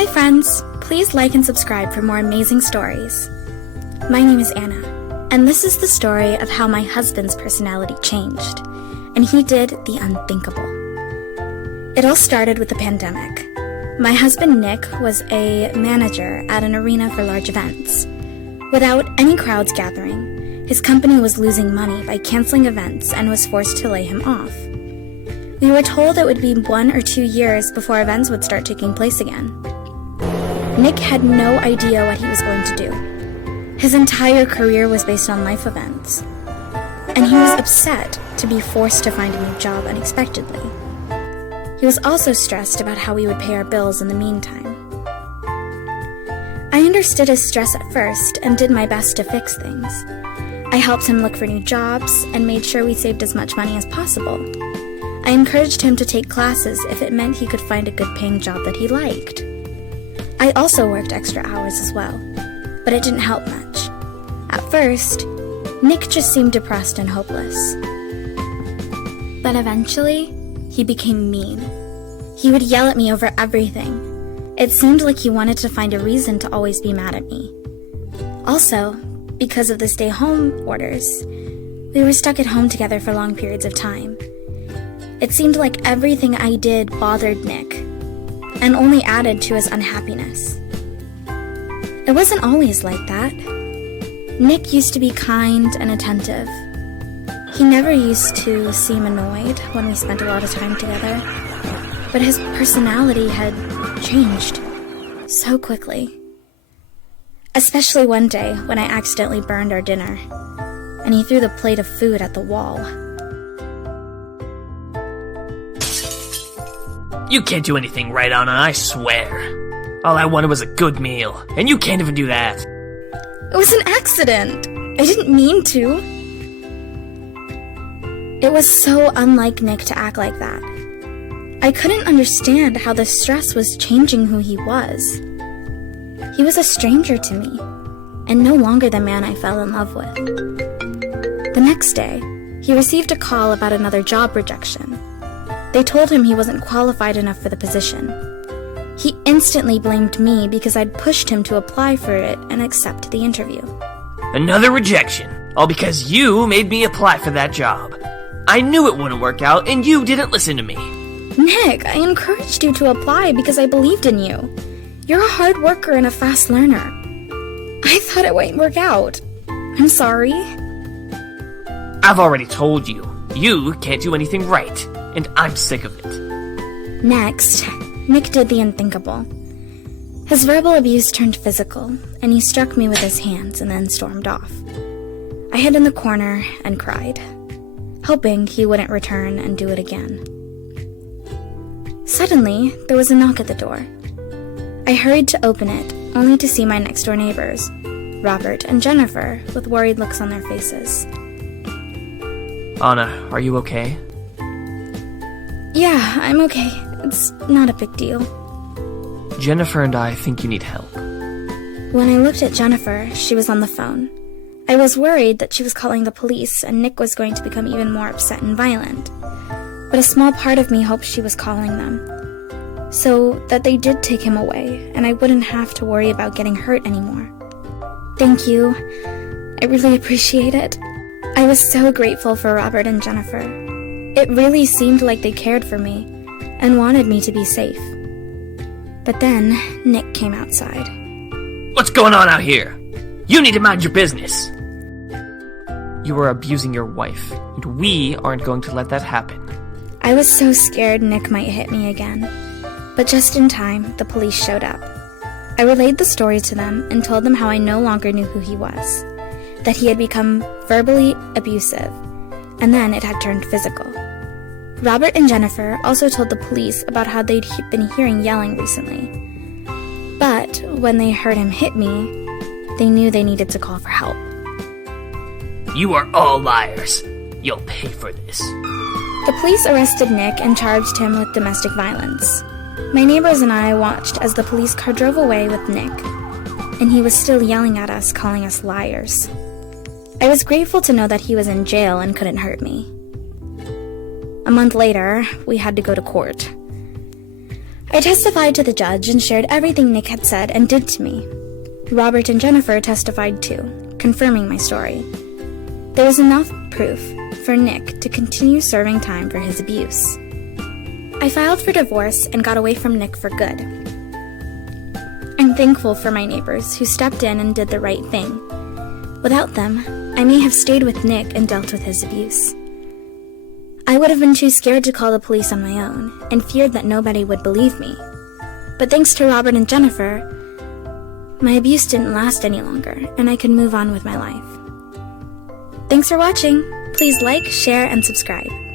Hi friends! Please like and subscribe for more amazing stories. My name is Anna, and this is the story of how my husband's personality changed, and he did the unthinkable. It all started with the pandemic. My husband Nick was a manager at an arena for large events. Without any crowds gathering, his company was losing money by canceling events and was forced to lay him off. We were told it would be 1 or 2 years before events would start taking place again. Nick had no idea what he was going to do. His entire career was based on life events, and he was upset to be forced to find a new job unexpectedly. He was also stressed about how we would pay our bills in the meantime. I understood his stress at first and did my best to fix things. I helped him look for new jobs and made sure we saved as much money as possible. I encouraged him to take classes if it meant he could find a good-paying job that he liked. I also worked extra hours as well, but it didn't help much. At first, Nick just seemed depressed and hopeless. But eventually, he became mean. He would yell at me over everything. It seemed like he wanted to find a reason to always be mad at me. Also, because of the stay-home orders, we were stuck at home together for long periods of time. It seemed like everything I did bothered Nick, and only added to his unhappiness. It wasn't always like that. Nick used to be kind and attentive. He never used to seem annoyed when we spent a lot of time together, but his personality had changed so quickly. Especially one day when I accidentally burned our dinner, and he threw the plate of food at the wall. You can't do anything right, Anna, I swear. All I wanted was a good meal, and you can't even do that. It was an accident. I didn't mean to. It was so unlike Nick to act like that. I couldn't understand how the stress was changing who he was. He was a stranger to me, and no longer the man I fell in love with. The next day, he received a call about another job rejection. They told him he wasn't qualified enough for the position. He instantly blamed me because I'd pushed him to apply for it and accept the interview. Another rejection, all because you made me apply for that job. I knew it wouldn't work out, and you didn't listen to me. Nick, I encouraged you to apply because I believed in you. You're a hard worker and a fast learner. I thought it wouldn't work out. I'm sorry. I've already told you, you can't do anything right, and I'm sick of it. Next, Nick did the unthinkable. His verbal abuse turned physical, and he struck me with his hands and then stormed off. I hid in the corner and cried, hoping he wouldn't return and do it again. Suddenly, there was a knock at the door. I hurried to open it, only to see my next-door neighbors, Robert and Jennifer, with worried looks on their faces. Anna, are you okay? Yeah, I'm okay. It's not a big deal. Jennifer and I think you need help. When I looked at Jennifer, she was on the phone. I was worried that she was calling the police and Nick was going to become even more upset and violent. But a small part of me hoped she was calling them, so that they did take him away and I wouldn't have to worry about getting hurt anymore. Thank you. I really appreciate it. I was so grateful for Robert and Jennifer. It really seemed like they cared for me and wanted me to be safe. But then, Nick came outside. What's going on out here? You need to mind your business. You are abusing your wife, and we aren't going to let that happen. I was so scared Nick might hit me again. But just in time, the police showed up. I relayed the story to them and told them how I no longer knew who he was, that he had become verbally abusive, and then it had turned physical. Robert and Jennifer also told the police about how they'd been hearing yelling recently. But when they heard him hit me, they knew they needed to call for help. You are all liars. You'll pay for this. The police arrested Nick and charged him with domestic violence. My neighbors and I watched as the police car drove away with Nick, and he was still yelling at us, calling us liars. I was grateful to know that he was in jail and couldn't hurt me. A month later, we had to go to court. I testified to the judge and shared everything Nick had said and did to me. Robert and Jennifer testified too, confirming my story. There was enough proof for Nick to continue serving time for his abuse. I filed for divorce and got away from Nick for good. I'm thankful for my neighbors who stepped in and did the right thing. Without them, I may have stayed with Nick and dealt with his abuse. I would have been too scared to call the police on my own and feared that nobody would believe me. But thanks to Robert and Jennifer, my abuse didn't last any longer and I could move on with my life. Thanks for watching. Please like, share, and subscribe.